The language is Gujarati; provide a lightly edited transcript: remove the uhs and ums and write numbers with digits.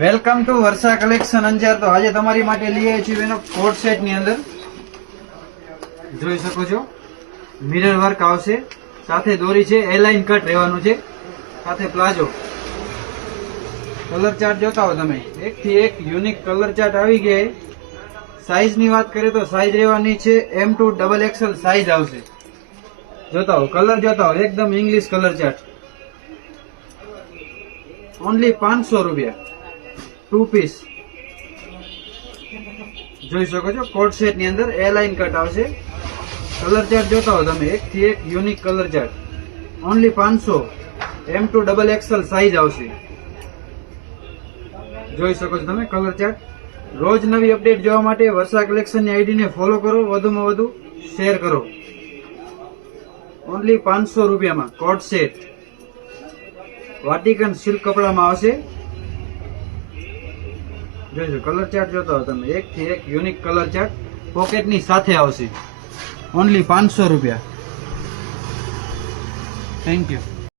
Welcome to Varsha collection Anjar. તો આજે તમારી માટે લઈ આવ્યા છીએ એનો કોટ સેટ ની અંદર જોઈ શકો છો મિરર વર્ક આવશે, સાથે દોરી છે, એલાઇન કટ રહેવાનું છે, સાથે પ્લાઝો કલર ચાર્ટ જોતા હો તમે, એક થી એક યુનિક કલર ચાર્ટ આવી ગયા। સાઈઝ ની વાત કરીએ તો સાઈઝ રહેવાની છે M2 XXL સાઈઝ આવશે। જોતા હો કલર જોતા હો, એકદમ ઇંગ્લિશ કલર ચાર્ટ, ઓનલી 500 રૂપિયા 2 પીસ। જોઈ શકો છો કોટ સેટ ની અંદર એલાઇન કટ આવશે, કલર ચાર્ટ જોતા હો તમે, એક થી એક unique colour chart, only 500 M2 XXL size આવશે। જોઈ શકો છો તમે કલર ચાર્ટ। રોજ નવી અપડેટ જોવા માટે વર્ષા કલેક્શન ની આઈડી ને ફોલો કરો, વધુમાં વધુ શેર કરો। ઓનલી 500 રૂપિયામાં કોટ સેટ વાટિકન સિલ્ક કપડામાં આવશે। જોઈજો કલર ચાર્ટ જોતા હો તમે, એક થી એક યુનિક કલર ચાર્ટ પોકેટ ની સાથે આવશે, ઓનલી 500 રૂપિયા। Thank you.